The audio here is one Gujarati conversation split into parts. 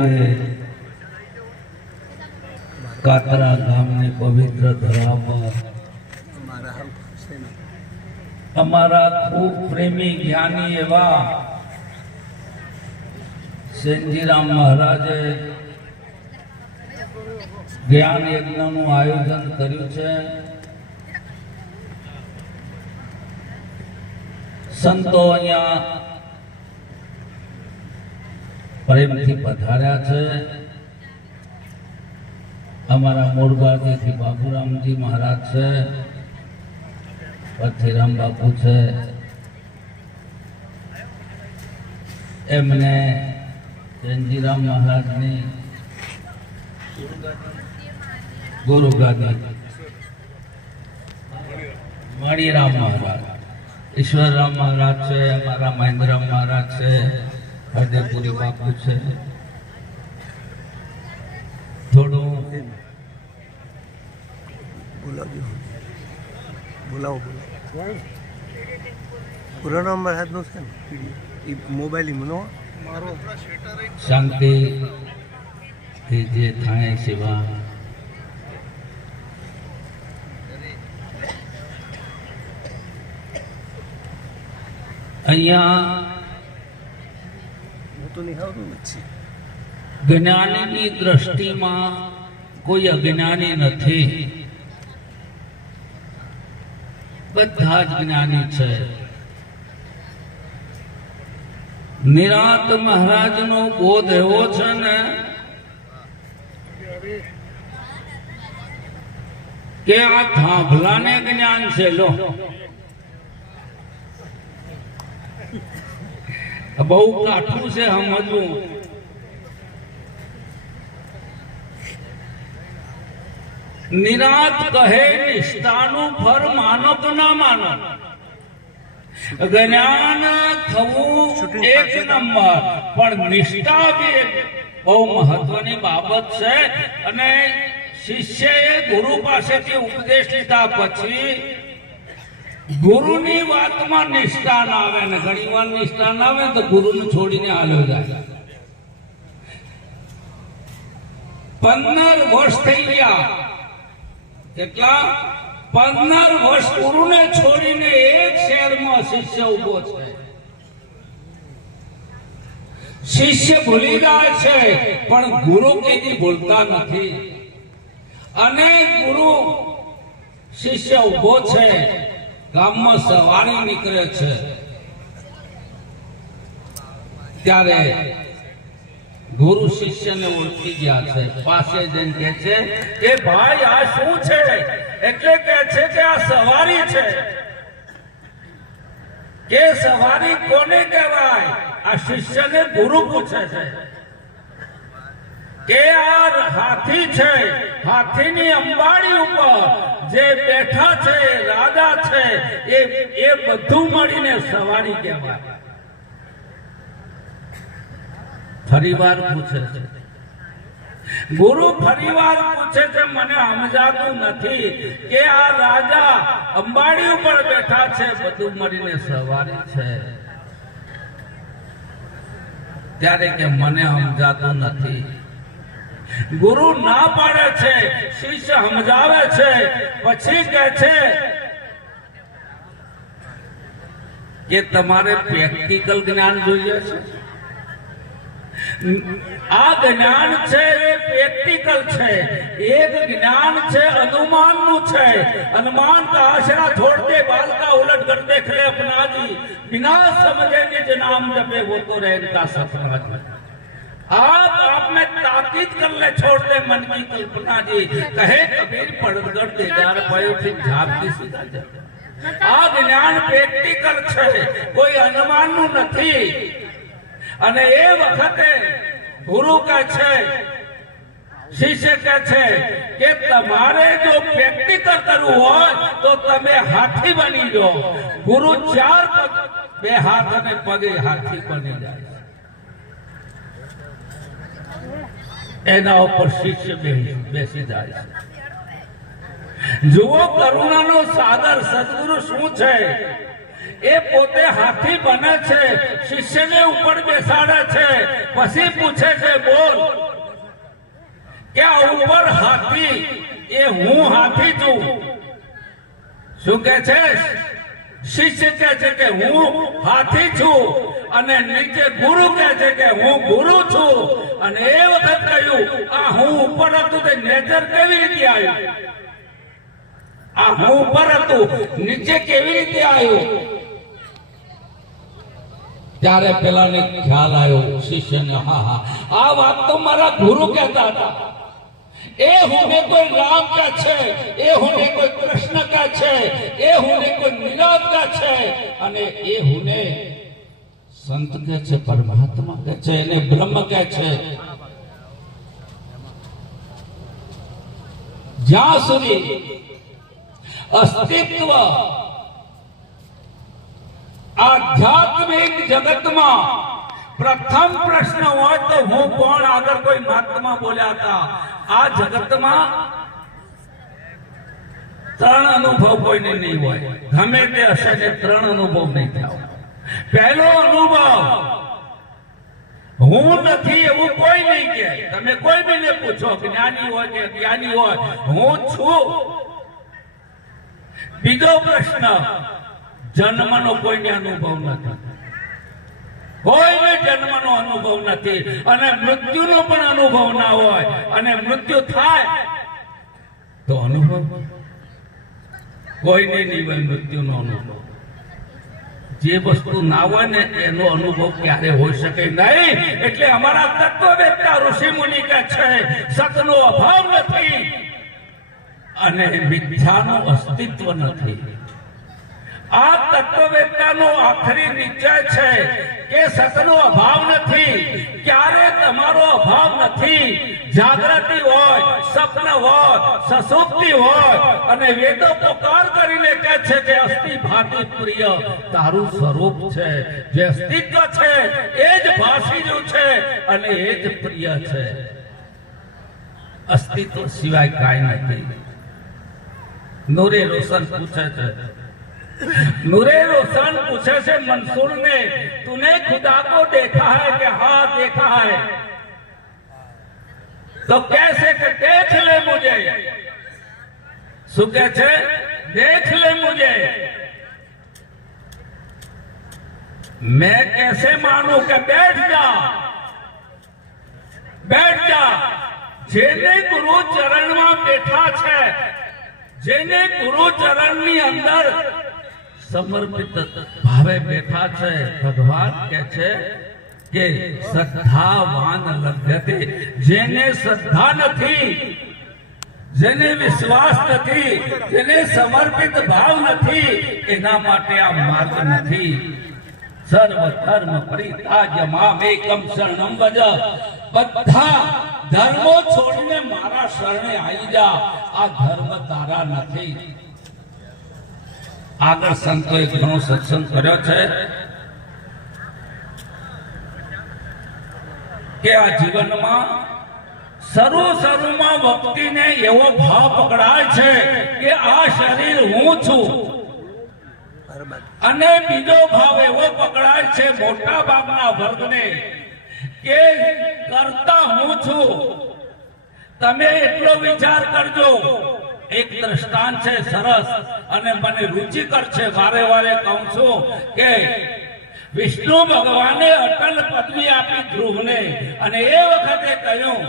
આજે કાતરા ગામની પવિત્ર ધરા પર અમારા ખૂબ પ્રેમી જ્ઞાની એવા સેનજીરામ મહારાજે જ્ઞાન યજ્ઞનું આયોજન કર્યું છે. સંતો અહીંયા પ્રેમથી પધાર્યા છે. અમારા મોરબાજીથી બાબુરામજી મહારાજ છે, પથીરામ બાપુ છે. એમને સેનજીરામ મહારાજની ગુરુગાદી મણિરામ મહારાજ, ઈશ્વરરામ મહારાજ છે, અમારા મહેન્દ્રરામ મહારાજ છે, હરદેવપુરી બાપુ છે. થોડું બોલાવો પૂરો નંબર હાથનો છે ને એ મોબાઈલ મનો મારો શાંતિ જે થાય સેવા અહીંયા જ્ઞાનીની દ્રષ્ટિમાં કોઈ અજ્ઞાની નથી, બધા જ જ્ઞાની છે. નિરાંત મહારાજનો બોધ એવો છે ને કે આ થાંભલાને જ્ઞાન છે. લો બહુ કાઠું છે સમજવું. નિરાંત કહે નિષ્ઠાનું ફળ માનો કે ના માનો, જ્ઞાન થવું એક નંબર, પણ નિષ્ઠા બી બહુ મહત્વની બાબત છે. અને શિષ્યએ ગુરુ પાસેથી ઉપદેશ લીધા પછી ગુરુની વાતમાં નિષ્ઠા ના આવે, ને ઘણી વાર નિષ્ઠા ના આવે તો ગુરુને છોડીને હાલ્યો જાય. 15 વર્ષ થઈ ગયા, કેટલા 15 વર્ષ ગુરુને છોડીને એક શહેરમાં શિષ્ય ઉભો છે. શિષ્ય ભૂલી જાય છે પણ ગુરુ કદી ભૂલતા નથી. અને ગુરુ શિષ્ય ઉભો છે, ગામમાં સવારી નીકળે છે, ત્યારે ગુરુ શિષ્યને ઓળખી ગયા છે. પાસે જઈને કહે છે કે ભાઈ આ શું છે? એટલે કહે છે કે આ સવારી છે. કે સવારી કોને કહેવાય? આ શિષ્યને ગુરુ પૂછે છે કે આ હાથી છે, હાથીની અંબાડી ઉપર જે બેઠા છે રાજા છે, એ બધું મળીને સવારી કહેવાય. ફરીવાર પૂછે છે ગુરુ, ફરીવાર પૂછે છે, મને સમજાતું નથી કે આ રાજા અંબાડી ઉપર બેઠા છે, બધું મળીને સવારી છે. ત્યારે કે મને સમજાતું નથી. ગુરુ ના પાડે છે, શિષ્ય સમજાવે છે, પછી કહે છે કે તમારે પ્રેક્ટિકલ જ્ઞાન જોઈએ છે. આ જ્ઞાન છે એ પ્રેક્ટિકલ છે. એક જ્ઞાન છે अनुमान નું છે. अनुमान का आशरा छोड़ते बाल का उलट कर देख ले अपना जी, बिना समझेंगे जो नाम जपे वो तो रहे इनका सपना जी. आप में ताकीद कर ले, छोड़ दे मन की कल्पना जी. कहे कबीर पड़गड़ देदार पयो ठीक झापकी सीधा जा. આ જ્ઞાન પ્રેક્ટિકલ છે, કોઈ અનુમાન નું નથી. અને એ વખતે ગુરુ કહે છે, શિષ્ય કહે છે કે તમારે જો પ્રેક્ટિકલ કરવું હોય તો તમે હાથી બની જાઓ. ગુરુ 4 પગ, 2 હાથ અને પગે હાથી બની જાય. એના ઉપર શિષ્ય બેસી જાય છે. જુઓ કરુણાનો સાગર સદગુરુ શું છે એ પોતે હાથી બને છે, શિષ્યને ઉપર બેસાડે છે, પછી પૂછે છે બોલ કે આ ઉપર હાથી એ હું હાથી છું. શું કે છે? શિષ્ય કે છે કે હું હાથી છું, અને નીચે ગુરુ કે છે કે હું ગુરુ છું. અને એ વખત કહ્યું આ હું ઉપર હતું તે નેચર કેવી રીતે આવ્યું? આ હું ઉપર હતું નીચે કેવી રીતે આવ્યું? ત્યારે પેલાને ખ્યાલ આવ્યો શિષ્યને, હા આ વાત તો મારા ગુરુ કહેતા હતા. એ હોને કોઈ રામ का છે, એ હોને કોઈ કૃષ્ણ का છે, એ હોને કોઈ નિરાત का છે, અને એ હોને સંત કે છે, પરમાત્મા કે છે, એને બ્રહ્મ કે છે. જ્યાં સુધી અસ્તિત્વ આધ્યાત્મિક જગતમાં પ્રથમ પ્રશ્ન હોય તો હું કોણ? આગળ કોઈ મહાત્મા બોલ્યા હતા, આ જગતમાં ત્રણ અનુભવ કોઈને નહીં હોય. ગમે તે હશે ને ત્રણ અનુભવ નહીં થાય. પહેલો અનુભવ હું નથી એવું કોઈ નહીં કે. તમે કોઈ બીને પૂછો, જ્ઞાની હોય કે જ્ઞાની હોય, હું છું. બીજો પ્રશ્ન, જન્મનો કોઈને અનુભવ નથી. કોઈને જન્મનો અનુભવ નથી, અને મૃત્યુનો પણ અનુભવ ના હોય. અને મૃત્યુ થાય તો અનુભવ કોઈને નહીં હોય. મૃત્યુનો અનુભવ જે વસ્તુ ના હોય ને એનો અનુભવ ક્યારે હોઈ શકે નહીં. એટલે અમારા તત્વવેત્તા ઋષિ મુનિ કે છે સતનો અભાવ નથી અને મિથ્યાનું અસ્તિત્વ નથી. આ તત્વવેત્તાનો આખરી નિશ્ચય છે કે સતનો અભાવ નથી. ક્યારે તમારો અભાવ નથી. જાગૃતિ હોય, સ્વપ્ન હોય, સુષુપ્તિ હોય, અને વેદો પોકાર કરીને કહે છે કે અસ્તિ ભાતિ પ્રિય તારું સ્વરૂપ છે. જે અસ્તિત્વ છે એ જ ભાષીજું છે અને એ જ પ્રિય છે. અસ્તિત્વ સિવાય કાંઈ નથી. નૂરે રોશન પૂછે છે, नूरे रोशन पूछे से मंसूर ने तूने खुदा को देखा है कि हाँ देखा है? तो कैसे कि देख ले मुझे. શું કહે છે? देख ले मुझे. मैं कैसे मानूं कि बैठ जा, बैठ जा. જેને ગુરુ ચરણમાં બેઠા છે, જેને ગુરુ ચરણની અંદર સમર્પિત ભાવે બેઠા છે, ભગવાન કહે છે કે શ્રદ્ધાવાન લભ્યતે. જેને શ્રદ્ધા નથી, જેને વિશ્વાસ નથી, જેને સમર્પિત ભાવ નથી, એના માટે આ માર્ગ નથી. સર્વ ધર્મ પરિત્યાજ્ય મામેકમ શરણમ વ્રજ. બધા ધર્મો છોડીને મારા શરણે આવી જા. આ ધર્મ તારા નથી. આગળ સંતોએ ઘણો સત્સંગ કર્યો છે કે આ જીવનમાં શરૂમાં વ્યક્તિને એવો ભાવ પકડાય છે કે આ શરીર હું છું, અને બીજો ભાવ એવો પકડાય છે મોટા ભાગના વર્ગને કે કરતા હું છું. તમે એટલો વિચાર કરજો. એક દ્રષ્ટાંત છે સરસ, અને મને રુચિકર છે. વારે વારે કહું છું કે વિષ્ણુ ભગવાને અટલ પદવી આપી ધ્રુવને, અને એ વખતે કહ્યું,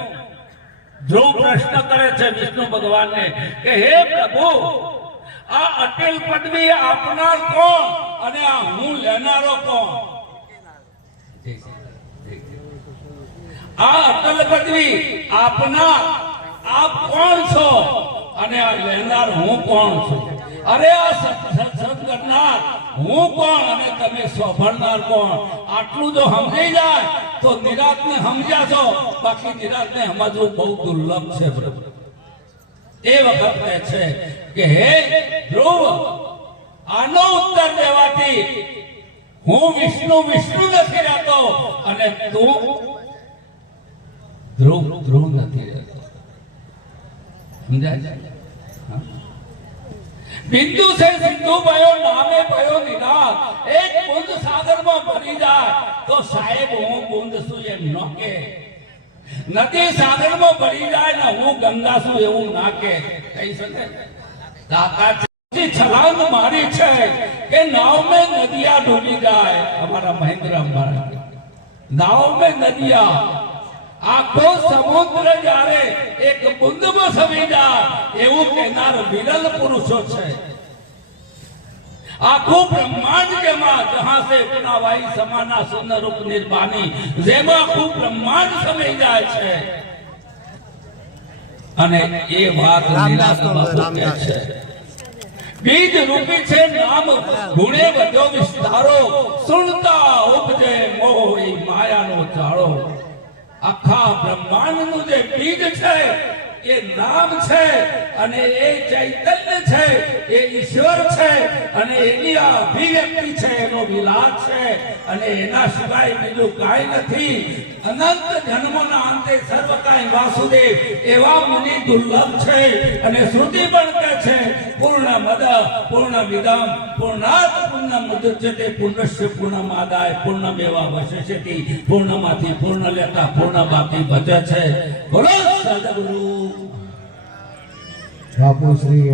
ધ્રુવ પ્રશ્ન કરે છે વિષ્ણુ ભગવાનને કે હે પ્રભુ, આ અટલ પદવી આપનાર કોણ અને આ હું લેનારો કોણ? આ અટલ પદવી આપનાર આપ કોણ છો અને આ લેનાર હું કોણ છું? અરે આ સત્સંગ કરનાર હું કોણ અને તમે સાંભળનાર કોણ? આટલું જો સમજી જાય તો નિરાતને સમજ્યા છો. બાકી નિરાતને સમજવું બહુ દુર્લભ છે. એ વખત કહે છે કે હે ધ્રુવ, આનો ઉત્તર દેવાથી હું વિષ્ણુ નથી રહેતો અને તું ધ્રુવ નથી રહેતો. સમજાય? બિંદુ છે સિંધુ ભયો નામે ભયો નિરાશ એક બુંદ સાગરમાં ભરી જાય તો સાહેબ હું બુંદ છું એમ ન કે નદી સાગરમાં ભરી જાય ને હું ગંગા છું એવું ના કે કહી શકે તાકાત છલાંગ મારી છે કે નાવ में નદિયા ડૂબી જાય અમારા મહેન્દ્ર અંબાણી નાવ में નદિયા આખો સમુદ્ર જ્યારે એક બુંદમાં સમી જાય એવું કહેનાર વિરલ પુરુષો છે આખું બ્રહ્માંડ જેમાં જહાં સે પુના વાઈ સમાના સુંદર રૂપ નિર્વાણી જેમાં આખું બ્રહ્માંડ સમી જાય છે અને એ વાત લીલામાં છે બીજ રૂપી છે નામ ગુણે વધ્યો વિસ્તારો સુણતા ઉપજે મોહ એ માયાનો જાળો આખા બ્રહ્માંડનું જે બીજ છે એ નામ છે અને એ ચૈતન્ય છે એ ઈશ્વર છે અને એની આ અભિવ્યક્તિ છે એનો વિલાસ છે અને એના સિવાય બીજું કાંઈ નથી અનંત જન્મોના અંતે સર્વ કાંઈ વાસુદેવ એવા મુનિ દુર્લભ છે અને શ્રુતિ પણ કહે છે પૂર્ણમદ પૂર્ણમિદમ પૂર્ણાત પૂર્ણમુદચ્યતે પૂર્ણસ્ય પૂર્ણમાદાય પૂર્ણમેવાવશિષ્યતિ પૂર્ણમાંથી પૂર્ણ લેતા પૂર્ણ બાકી બચે છે બોલો સદગુરુ બાપુ શ્રી